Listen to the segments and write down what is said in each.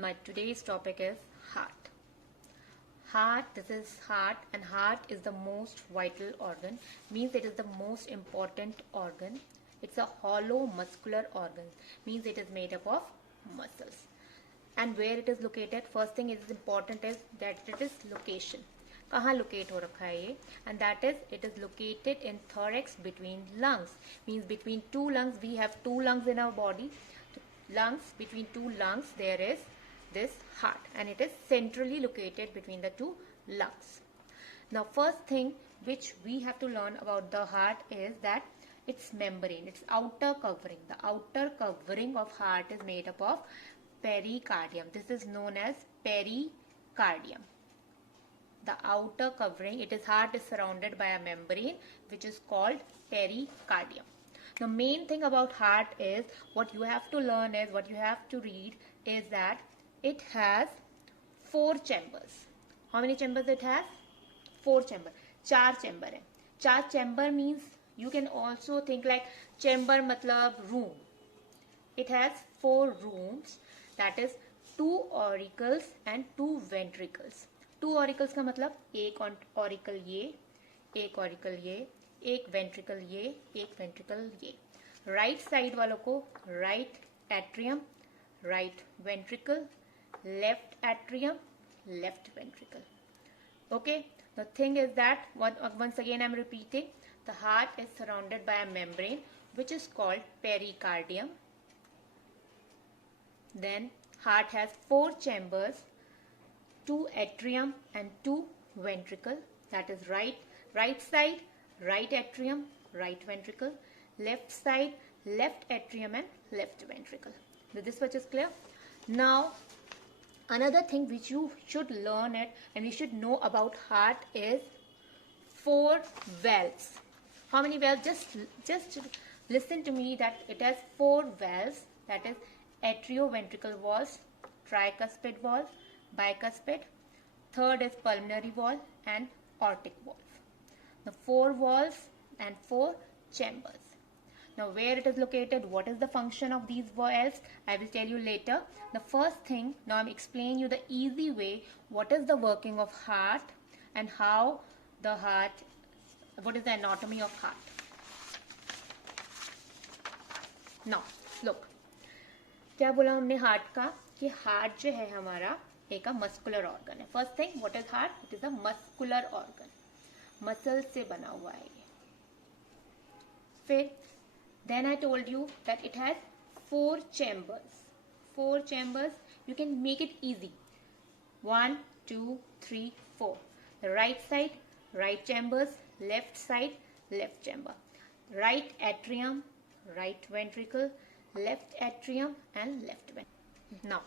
My today's topic is heart. Heart, this is heart, and heart is the most vital organ, means it is the most important organ. It's a hollow muscular organ, means it is made up of muscles. And where it is located, first thing is important is that it is location. कहाँ locate हो रखा है ये? And that is, it is located in thorax between lungs. Means between two lungs, we have two lungs in our body. Lungs, between two lungs, there is this heart, and it is centrally located between the two lungs. Now, first thing which we have to learn about the heart is that its membrane, its outer covering. The outer covering of heart is made up of pericardium. This is known as pericardium. The outer covering, it is heart is surrounded by a membrane which is called pericardium. The main thing about heart is, what you have to learn is, what you have to read is that it has 4 chambers. How many chambers it has? 4 chambers. 4 chamber है. 4 chamber means you can also think like chamber matlab room. It has 4 rooms, that is 2 auricles and 2 ventricles. 2 auricles का मतलब एक auricle ये, एक auricle ये, एक ventricle ये, एक ventricle ये. राइट साइड वालों को right atrium, right ventricle, left atrium, left ventricle. Okay, the thing is that, once again I'm repeating, the heart is surrounded by a membrane which is called pericardium. Then heart has 4 chambers, 2 atrium and 2 ventricle, that is right side, right atrium, right ventricle, left side, left atrium and left ventricle. So this much is clear. Now another thing which you should learn it and you should know about heart is 4 valves. How many valves? Just listen to me that it has 4 valves, that is atrioventricle valves, tricuspid valve, bicuspid, third is pulmonary valve and aortic valve. The 4 valves and 4 chambers. Now where it is located, what is the function of these valves, I will tell you later. The first thing, now I'm explaining you the easy way, what is the working of heart and how the heart, what is the anatomy of heart. Now look, क्या बोला हमने heart का, कि heart जो है हमारा एक muscular organ है. First thing, what is heart? It is a muscular organ, muscle से बना हुआ है ये. फिर then I told you that it has 4 chambers. 4 chambers, you can make it easy. 1, 2, 3, 4. The right side, right chambers, left side, left chamber. Right atrium, right ventricle, left atrium and left ventricle. Now,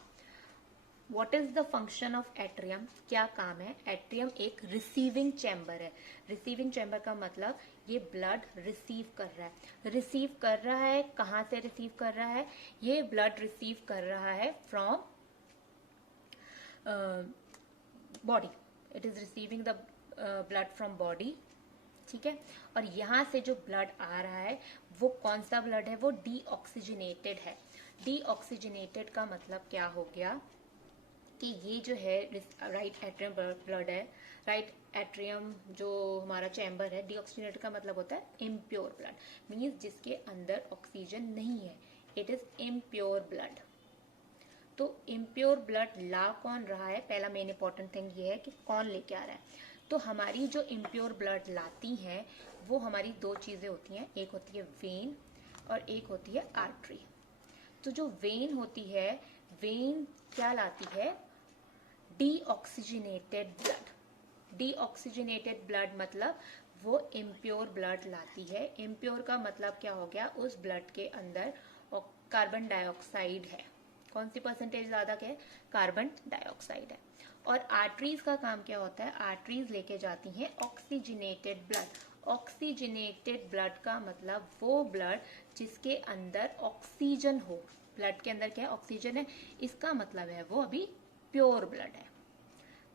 what is the function of atrium? क्या काम है? Atrium एक receiving chamber है. Receiving chamber का मतलब ये blood receive कर रहा है. Receive कर रहा है, कहाँ से receive कर रहा है? ये blood receive कर रहा है from body. It is receiving the blood from body. ठीक है. और यहाँ से जो blood आ रहा है वो कौन सा blood है? वो deoxygenated है. Deoxygenated का मतलब क्या हो गया कि ये जो है राइट एट्रियम ब्लड है, राइट एट्रियम जो हमारा चैम्बर है, डीऑक्सीजनेटेड का मतलब होता है इम्प्योर ब्लड, मीन्स जिसके अंदर ऑक्सीजन नहीं है. It is impure blood. तो इम्प्योर ब्लड ला कौन रहा है? पहला मेन इंपॉर्टेंट थिंग ये है कि कौन लेके आ रहा है. तो हमारी जो इम्प्योर ब्लड लाती हैं वो हमारी 2 चीजें होती हैं, एक होती है वेन और एक होती है आर्टरी. तो जो वेन होती है, वेन क्या लाती है? Deoxygenated blood. डीऑक्सीजनेटेड ब्लड मतलब वो इम्प्योर ब्लड लाती है. इम्प्योर का मतलब क्या हो गया? उस ब्लड के अंदर कार्बन डाइऑक्साइड है. कौन सी परसेंटेज ज्यादा है? कार्बन डाइऑक्साइड है. और आर्टरीज का काम क्या होता है? आर्टरीज लेके जाती हैं ऑक्सीजनेटेड ब्लड. ऑक्सीजनेटेड ब्लड का मतलब वो ब्लड जिसके अंदर ऑक्सीजन हो. ब्लड के अंदर क्या है? ऑक्सीजन है. इसका मतलब है वो अभी प्योर ब्लड है.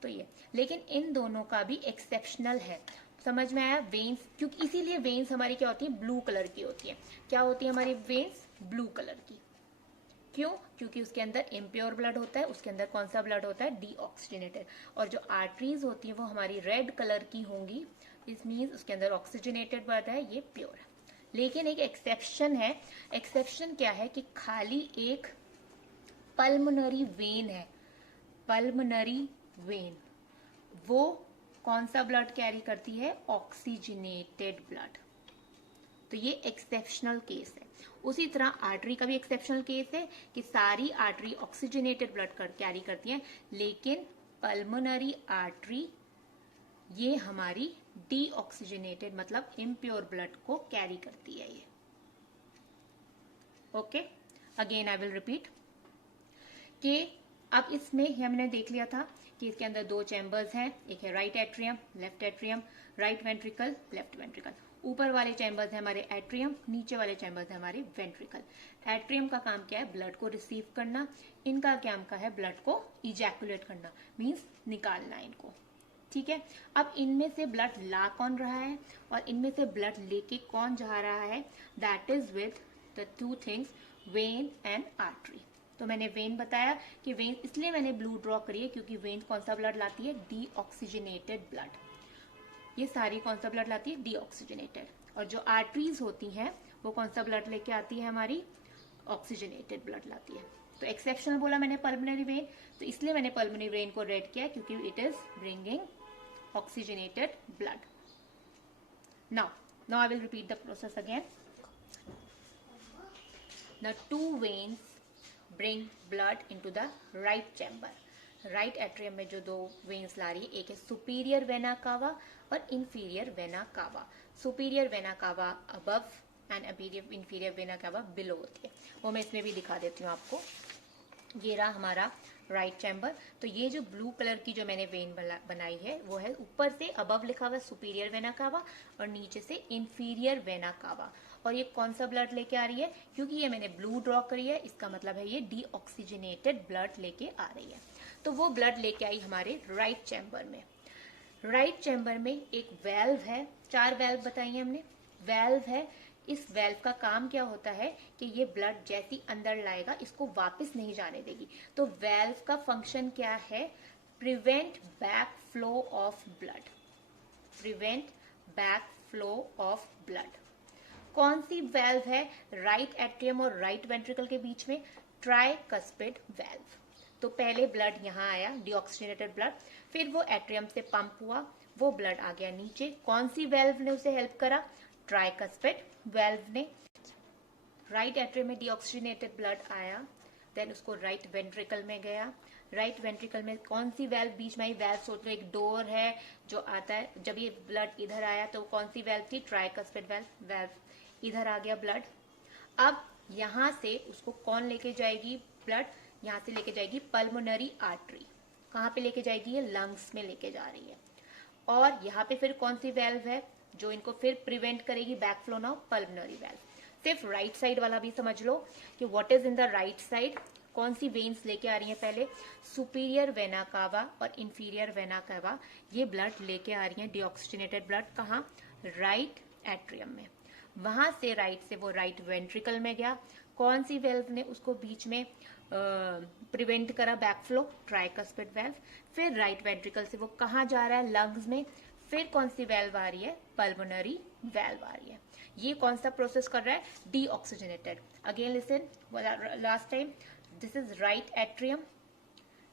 तो ये, लेकिन इन दोनों का भी एक्सेप्शनल है. समझ में आया? वेन्स, क्योंकि इसीलिए वेन्स हमारी क्या होती है? ब्लू कलर की होती है. क्या होती है हमारी वेन्स? ब्लू कलर की. क्यों? क्योंकि उसके अंदर इम्प्योर ब्लड होता है, उसके अंदर कौन सा ब्लड होता है? डीऑक्सीजनेटेड। और जो आर्टरीज होती है वो हमारी रेड कलर की होंगी, इस मीन्स उसके अंदर ऑक्सीजनेटेड ब्लड है, ये प्योर है। लेकिन एक एक्सेप्शन है। एक्सेप्शन क्या है कि खाली एक पल्मोनरी वेन है, पल्मोनरी वेन, वो कौन सा ब्लड कैरी करती है? Oxygenated blood. तो ये एक्सेप्शनल केस है। उसी तरह आर्टरी का भी एक्सेप्शनल केस है कि सारी आर्टरी ऑक्सीजनेटेड ब्लड कैरी करती हैं, लेकिन पल्मोनरी आर्टरी ये हमारी डीऑक्सीजनेटेड मतलब इम्प्योर ब्लड को कैरी करती है ये। Okay, again I will repeat कि अब इसमें हमने देख लिया था कि इसके अंदर दो चैम्बर्स हैं, एक है right atrium, left atrium, right ventricle, left ventricle. ऊपर वाले चैम्बर्स है हमारे एट्रियम, नीचे वाले चैम्बर्स है हमारे वेंट्रिकल। एट्रियम का काम क्या है? ब्लड को रिसीव करना। इनका काम का है ब्लड को इजैकुलेट करना, मींस निकालना इनको। ठीक है, अब इनमें से ब्लड ला कौन रहा है और इनमें से ब्लड लेके कौन जा रहा है? That is with the two things, when and artery. तो मैंने वेन बताया कि वेन इसलिए मैंने ब्लू ड्रॉ करी है क्योंकि वेन कौन सा ब्लड लाती है? Deoxygenated blood. ये सारी कौन सा ब्लड लाती है? डीऑक्सीजनेटेड। और जो आर्टरीज होती हैं वो कौन सा ब्लड लेके आती है? हमारी ऑक्सीजनेटेड ब्लड लाती है। तो एक्सेप्शनल बोला मैंने पल्मोनरी वेन, तो इसलिए मैंने पल्मोनरी वेन को रेड किया क्योंकि it is bringing oxygenated blood. Now I will repeat the process again. The two veins bring blood into the right chamber. Right atrium में जो दो वेन्स ला रही है, एक है सुपीरियर वेना कावा और inferior vena cava. Superior vena cava above and inferior vena cava below होती है। वो मैं इसमें भी दिखा देती हूँ आपको। ये रहा हमारा राइट चैम्बर। तो ये जो ब्लू कलर की जो मैंने वेन बनाई है वो है, ऊपर से अबव लिखा हुआ सुपीरियर वेना कावा और नीचे से इंफीरियर वेना कावा। और ये कौन सा ब्लड लेके आ रही है? क्योंकि ये मैंने ब्लू ड्रॉ करी है, इसका मतलब है ये डीऑक्सीजनेटेड ब्लड लेके आ रही है। तो वो ब्लड लेके आई हमारे राइट चैम्बर में। राइट चैम्बर में एक वेल्व है, 4 वेल्व बताई है हमने। वेल्व है, इस वेल्व का काम क्या होता है कि ये ब्लड जैसी अंदर लाएगा इसको वापस नहीं जाने देगी। तो वेल्व का फंक्शन क्या है? Prevent back flow of blood. Prevent back flow of blood. कौन सी वेल्व है? राइट एट्रियम और राइट वेंट्रिकल के बीच में, ट्राइकस्पिड वेल्व। तो पहले ब्लड यहाँ आया, डीऑक्सीजनेटेड ब्लड, फिर वो एट्रियम से पंप हुआ, वो ब्लड आ गया नीचे। कौन सी वेल्व ने उसे हेल्प करा? ट्राइकस्पिड वेल्व ने। राइट एट्रियम में डीऑक्सीजनेटेड ब्लड आया, देन उसको राइट वेंट्रिकल में गया। राइट वेंट्रिकल में कौन सी वेल्व बीच में आई? वेल्व सोच लो, एक डोर है जो आता है। जब ये ब्लड इधर आया तो कौन सी वेल्व थी? Tricuspid valve. वेल्व इधर आ गया ब्लड। अब यहां से उसको कौन लेके जाएगी? ब्लड यहां से लेके जाएगी पल्मोनरी आर्टरी। कहां पे लेके जाएगी? ये लंग्स में लेके जा रही है। और यहाँ पे फिर कौन सी वेल्व है जो इनको फिर प्रिवेंट करेगी back flow? Now pulmonary valve. सिर्फ राइट साइड वाला भी समझ लो कि what is in the right side. कौन सी वेन्स लेके आ रही है? पहले सुपीरियर वेना कावा और इंफीरियर वेना कावा, ये ब्लड लेके आ रही है डीऑक्सीजनेटेड ब्लड। कहाँ? राइट एट्रियम में। वहां से राइट से वो राइट वेंट्रिकल में गया। कौन सी वेल्व ने उसको बीच में प्रिवेंट करा बैक फ्लो? Tricuspid valve. फिर राइट वेंट्रिकल से वो कहाँ जा रहा है? लंग्स में। फिर कौन सी वेल्व आ रही है? पल्मोनरी वेल्व आ रही है। ये कौन सा प्रोसेस कर रहा है? Deoxygenated. Again listen, last time, this is right atrium,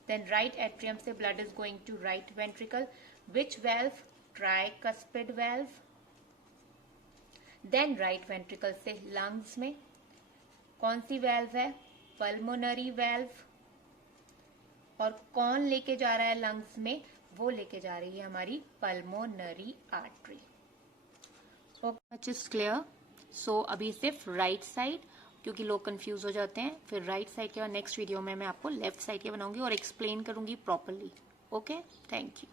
then right atrium से blood is going to right ventricle. Which valve? Tricuspid valve. Then right ventricle से लंग्स में। कौन सी वेल्व है? Pulmonary valve. और कौन लेके जा रहा है लंग्स में? वो लेके जा रही है हमारी pulmonary artery. Okay, is clear. So अभी सिर्फ राइट साइड, क्योंकि लोग कंफ्यूज हो जाते हैं। फिर राइट साइड के बाद नेक्स्ट वीडियो में मैं आपको लेफ्ट साइड के बनाऊंगी और एक्सप्लेन करूंगी प्रॉपरली। Okay, thank you.